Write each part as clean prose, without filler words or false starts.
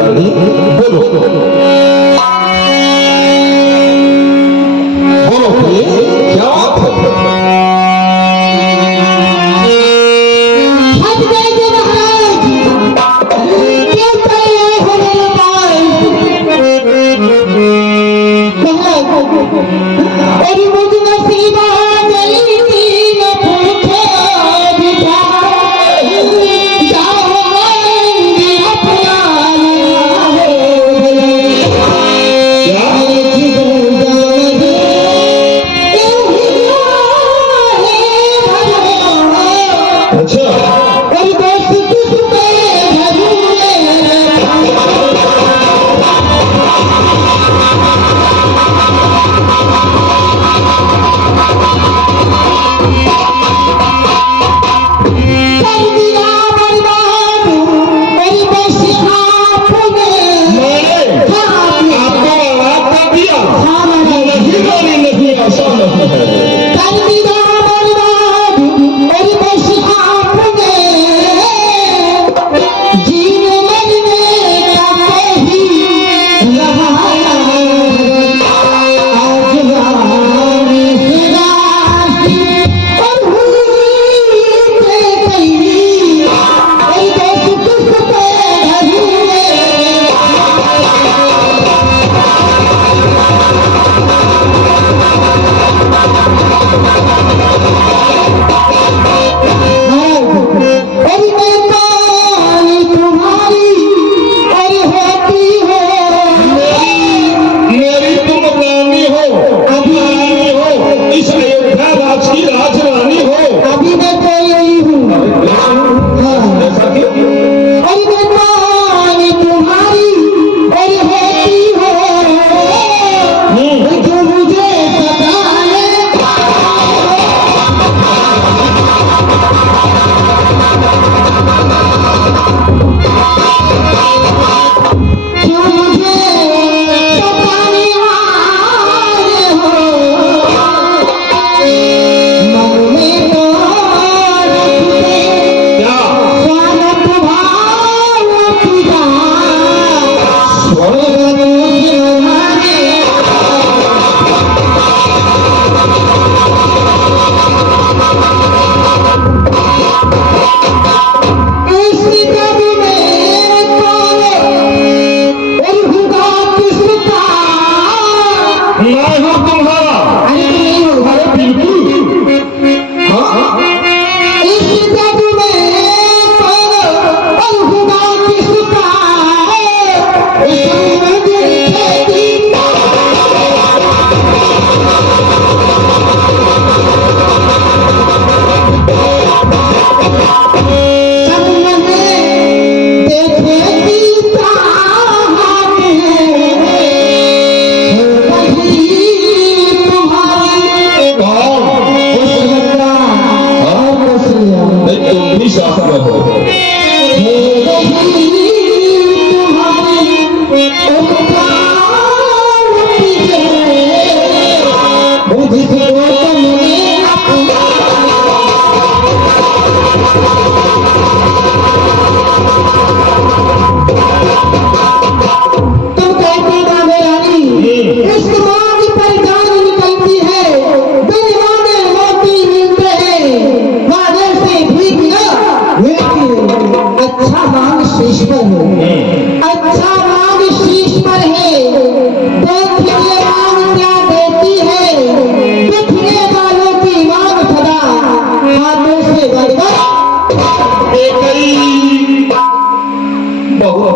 बोलो बोलो क्या बात है?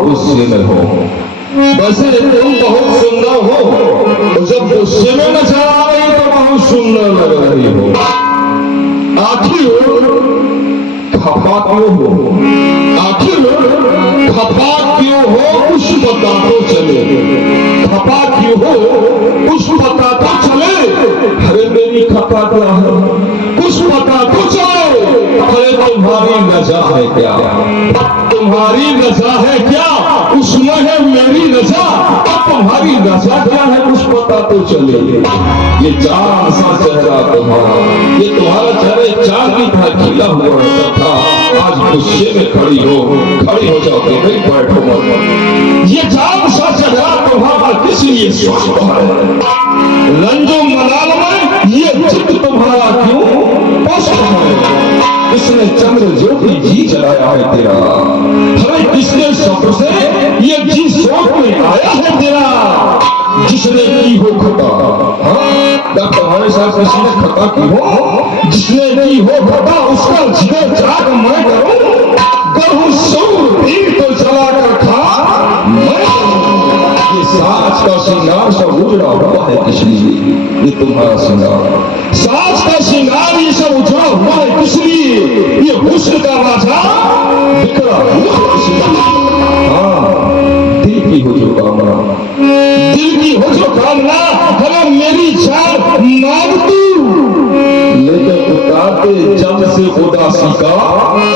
गुस्से में हो, वैसे तुम बहुत सुंदर हो, जब गुस्से में नजर आ रही तो बहुत सुंदर लग रही हो। आखिर खफा क्यों हो? आखिर खफा क्यों हो कुछ बता तो चले, खफा क्यों हो कुछ बता तो चले। अरे मेरी खफा क्या है कुछ बता तो चले। अरे तुम्हारी नजा है क्या, तुम्हारी नजा है क्या, उसमें है मेरी नजा। अब तुम्हारी नजा क्या है कुछ पता तो चले। ये चांद सा चेहरा तुम्हारा, ये तुम्हारा चेहरा चांद की तरह खिला हुआ रहता था, आज गुस्से में खड़ी हो जाओ तो नहीं बैठो मत। ये जाम सा चढ़ा तुम्हारा किस लिए स्वस्थ है? रंजो मलाल में ये चित्त तुम्हारा क्यों पुष्ट है? किसने चंद्र ज्योति जी जलाया है तेरा? हमें किसने सब्र से ये जी सोच में आया है तेरा? जिसने की हो खता, डॉक्टर हमारे साथ किसी ने खता की हो, जिसने की हो खता उसका जिगर जाग मैं करूं, गहू सूर पीर तो जला कर खा मैं। ये साज का श्रृंगार सब उजड़ा हुआ है किस लिए? ये तुम्हारा श्रृंगार साज का श्रृंगार ये सब उजड़ा हुआ है किस लिए? ये हुस्न का राजा बिखरा हुआ है किस लिए? दिल की हो जो कामना, दिल की हो जो कामना, अगर मेरी जान मांग तू, लेकिन उतारते जब से उदासी का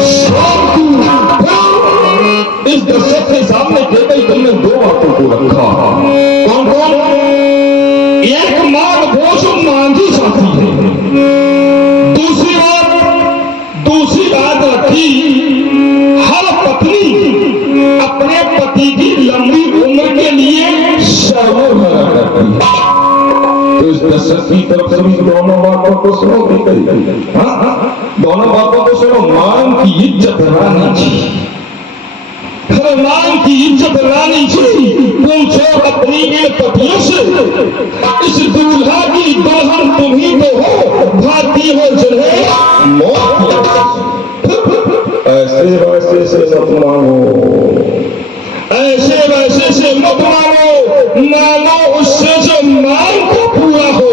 शौक तू। इस दर्शक के सामने केवल तुमने दो बातों को रखा। कौन कौन? एक मांग वो जो मांगी जाती है, दूसरी बात रखी हर पत्नी अपने पति की लंबी उम्र के लिए सर्वोपरि करती है। तो इस दर्शक की तरफ से भी दोनों बातों को सुनो, दोनों बातों को सुनो। मान की इज्जत रानी जी, मान की इज्जत रानी जी, पूछो अपनी इन पतियों से, इस दूल्हा की दुल्हन तुम ही तो हो, भाती हो जिन्हें मौत। ऐसे वैसे से मत मांगो, ऐसे वैसे से मत मांगो, मांगो उससे जो मांग को पूरा हो,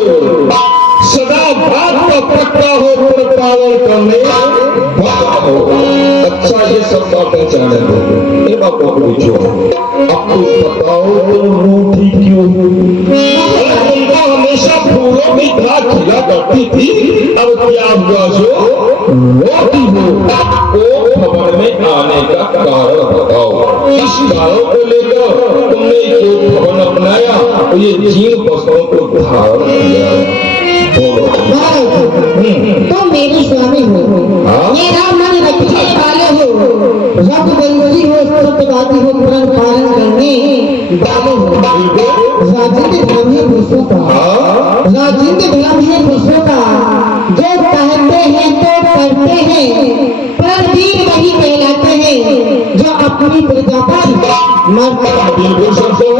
सदा बात का पक्का हो, पालन करने वाला हो। अच्छा ये सब बातें जाने दो, इन बातों को पूछो। अब तो बताओ तुम रूठी क्यों? तुमको हमेशा फूलों की तरह खिला करती थी, अब क्या हुआ जो रोती हो? को भवन में आने का कारण बताओ। इस कारण को लेकर तुमने जो भवन अपनाया, तो ये जीन वस्त्रों को धारण किया। तो मेरे स्वामी हो, मेरा मन रखने वाले हो, रघुवंशी हो, सत्यवादी हो, प्रण पालन करने वाले हो। राजिंद धर्म है पुरुषों का, राजिंद धर्म है पुरुषों का, जो कहते हैं तो करते हैं, पर वीर वही कहलाते हैं जो अपनी प्रजा पर मरते हैं।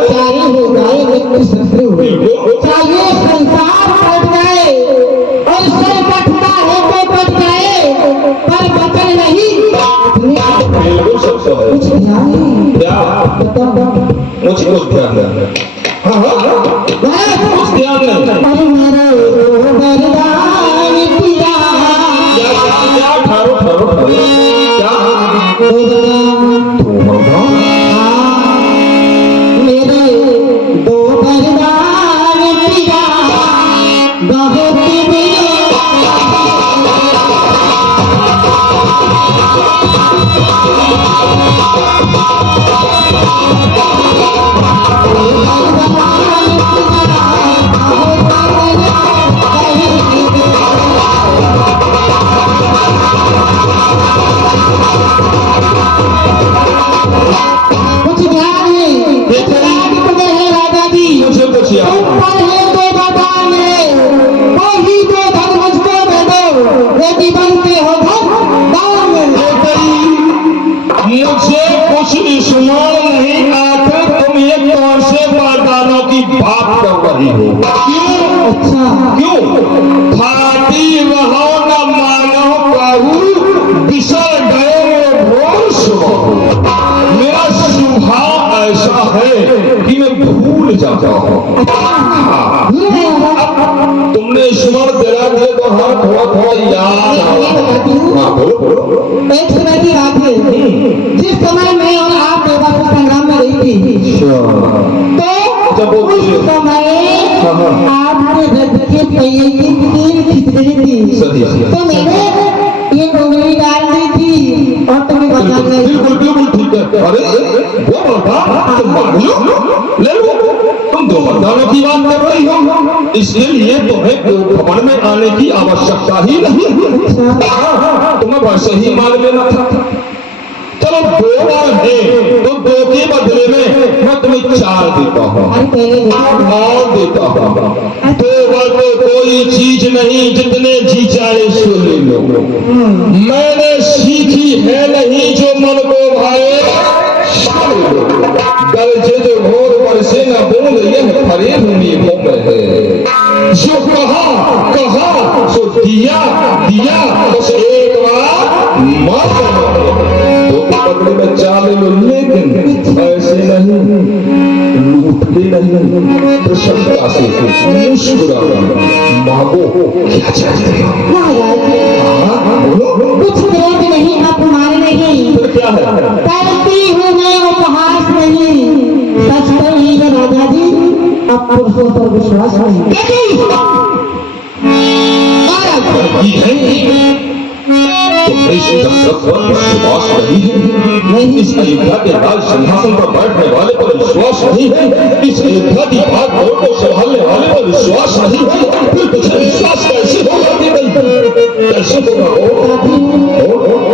चाहे हो जाए मित्र शत्रु, चाहे संसार कट जाए और सर कटता है तो कट जाए, पर बचन नहीं। कुछ ध्यान मुझको ध्यान है, कुछ ध्यान नहीं। अरे मेरा बरदान पिया, क्या ठारो ठारो ठारो क्या मेरे दो बरदान पिया, बहुत कुछ ध्यान है राजा जी। मुझे बचिया ऊपर है दो बरदान है, वही दो धन मुझको दे दो, यदि बनते हो धन दान। मुझे कुछ स्मरण नहीं आता, तुम ये कौन से वरदानों की बात कर रही हो? क्यों? अच्छा क्यों? खाती रहो न मानो कहू, बिसर गए भोर सुबह। मेरा स्वभाव ऐसा है कि मैं भूल जाता हूँ। तुमने स्मरण दिला दिया तो हाँ थोड़ा थोड़ा याद। हाँ बोलो बोलो। एक समय की बात है, जिस समय मैं और आप देवासुर संग्राम में गई थी, तो उस समय आपने रथ के पहिए की तीर खींच रही थी, तो मैंने ये उंगली डाल दी थी और तुम्हें बचा गई। बिल्कुल बिल्कुल ठीक है। अरे वो बता तुम मान लो, ले लो, तुम दो वरदानों की बात कर रही हो, इसलिए तुम्हें भवन में आने की आवश्यकता ही नहीं। तुम्हें वैसे ही मान लेना था। चलो दो बार है तो दो के बदले में मैं चार देता हूँ अरे पहले देखो। और देता हूँ। दो वर्ग कोई चीज नहीं, जितने जी चाहे सो ले लो। मैंने सीखी है नहीं जो मन को भाए, गरजे जो घोर बरसे न बूंद यह फरे उम्मीदों में है। जो कहा सो दिया बस एक बार मत तो पकड़े में चाले लो, लेकिन ऐसे नहीं, लूट के नहीं, प्रसन्नता से मुस्कुरा मांगो क्या चाहिए। बोलो कुछ क्रोध नहीं, अपमान नहीं, तो क्या है? करती हूँ मैं उपहास नहीं। सच कहिए राजा जी, अब पुरुषों पर विश्वास नहीं। विश्वास नहीं है, इस अयोध्या के राज सिंहासन पर बैठने वाले पर विश्वास नहीं है, इस अयोध्या की भाग दौड़ को संभालने वाले पर विश्वास नहीं है, फिर तुझे विश्वास कैसे होगा? कैसे होगा?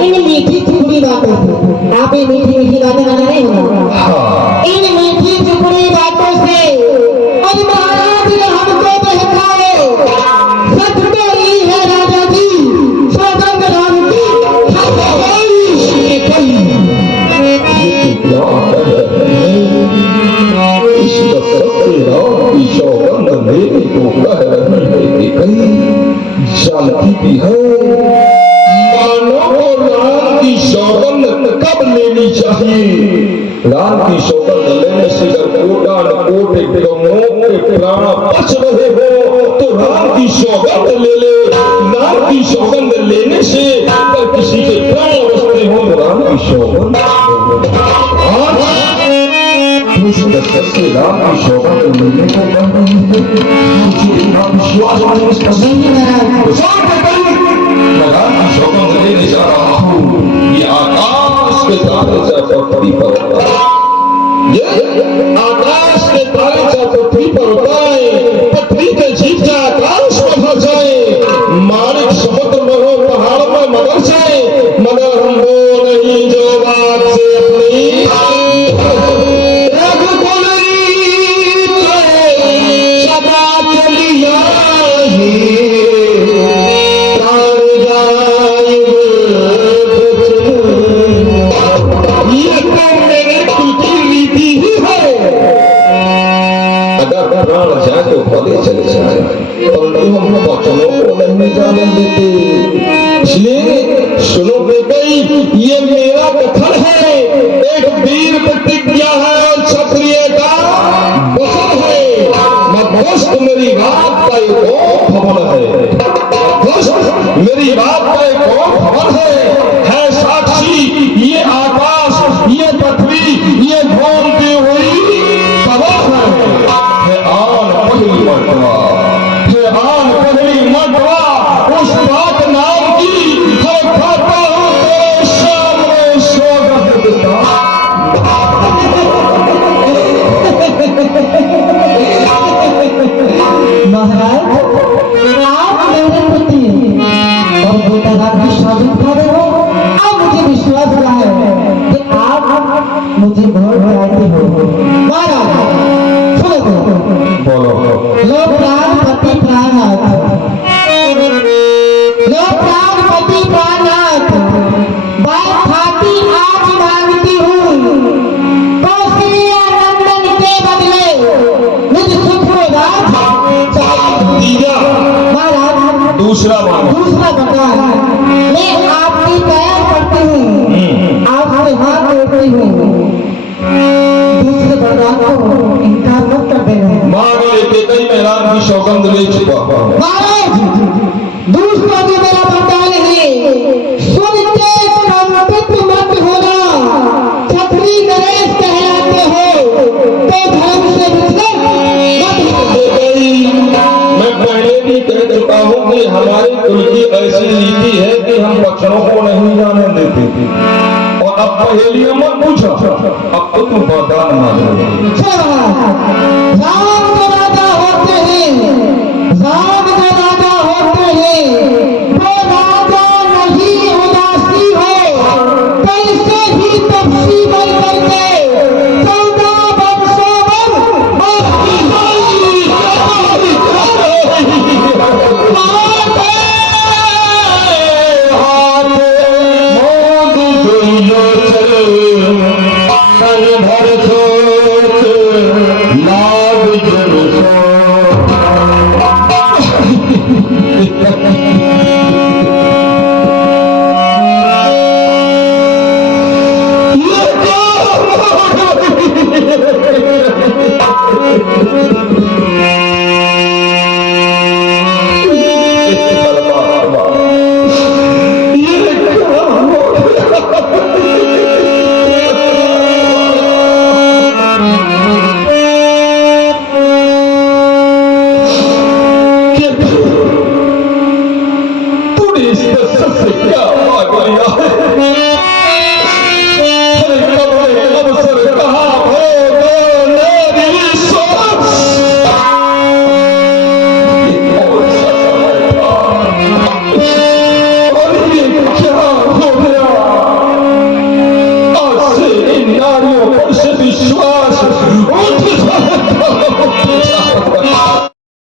इन मीठी चुपड़ी बातों से आप ये मीठी बातें आना नहीं होगा। इन मीठी चुपड़ी बातों से अब महाराज ने हमको बहकाए। सच तो ही है राजा जी, सौगंध राम की जानती भी है मानो को राम की सौगंध कब लेनी चाहिए। राम की सौगंध लेने से अगर कोटे के प्राण बच रहे हो तो राम की सौगंध ले ले। राम की सौगंध लेने से अगर किसी के प्राण बचते हो तो राम की सौगंध राम की सौगंध लेने को विश्वास राम की सौगंध लेने जा रहा हूँ। ये आकाश के तारे पृथ्वी पर ये आकाश के तारे पृथ्वी पर उड़ाए, पृथ्वी के जीव जा आकाश में भर जाए, मालिक समुद्र में हो पहाड़ में मगर जाए, मगर हम वो नहीं जो बात से अपनी सदा चलिया चले जाए, परंतु हम वचनों को नहीं जाने देते। इसलिए सुनो बेटी, ये मेरा कथन है, एक वीर प्रतिज्ञा है और क्षत्रिय का वचन है। मध्यस्थ मेरी बात का एक और भवन है, मध्यस्थ मेरी बात का एक और भवन है साक्षी ये आकाश, ये पृथ्वी, ये घूमती हुई खबर है आन पहली मर्तबा उस बात नाम की है खाता हूँ तेरे सामने स्वागत देता। महाराज आप मेरे पति और बेटा आपकी स्वागत कर रहे हो। अब मुझे विश्वास रहा है कि आप मुझे बहुत चाहते हो। महाराज सुनो बोलो लो प्राणपति प्राणनाथ, लो प्राणपति प्राणनाथ, बात खाती आज मांगती हूँ। कौशल्या नंदन के बदले मुझ सुखराज दिया महाराज दूसरा वरदान मैं आपकी दया करती हूँ, आपसे हाथ जोड़ती हूँ। दूसरे वरदान को इनकार मत कर देना। मांग लेते कई मैदान की सौगंध ले चुका। महाराज दूसरा जो मेरा वरदान है, सुनते कंपित मत होना। छत्री नरेश कहलाते हो तो धर्म से मैं पहले भी कह चुका हूँ कि हमारे कुल की ऐसी नीति है कि हम बच्चों को नहीं जाने देते थे। और अब पहेलियां मत पूछो, अब तो तुम वरदान मांगो। राम जो राजा होते हैं, राम जो राजा होते हैं, वो राजा नहीं उदासी हो, कैसे ही तपसी बन करके 14 वर्षों में सोच लाभ जन सोच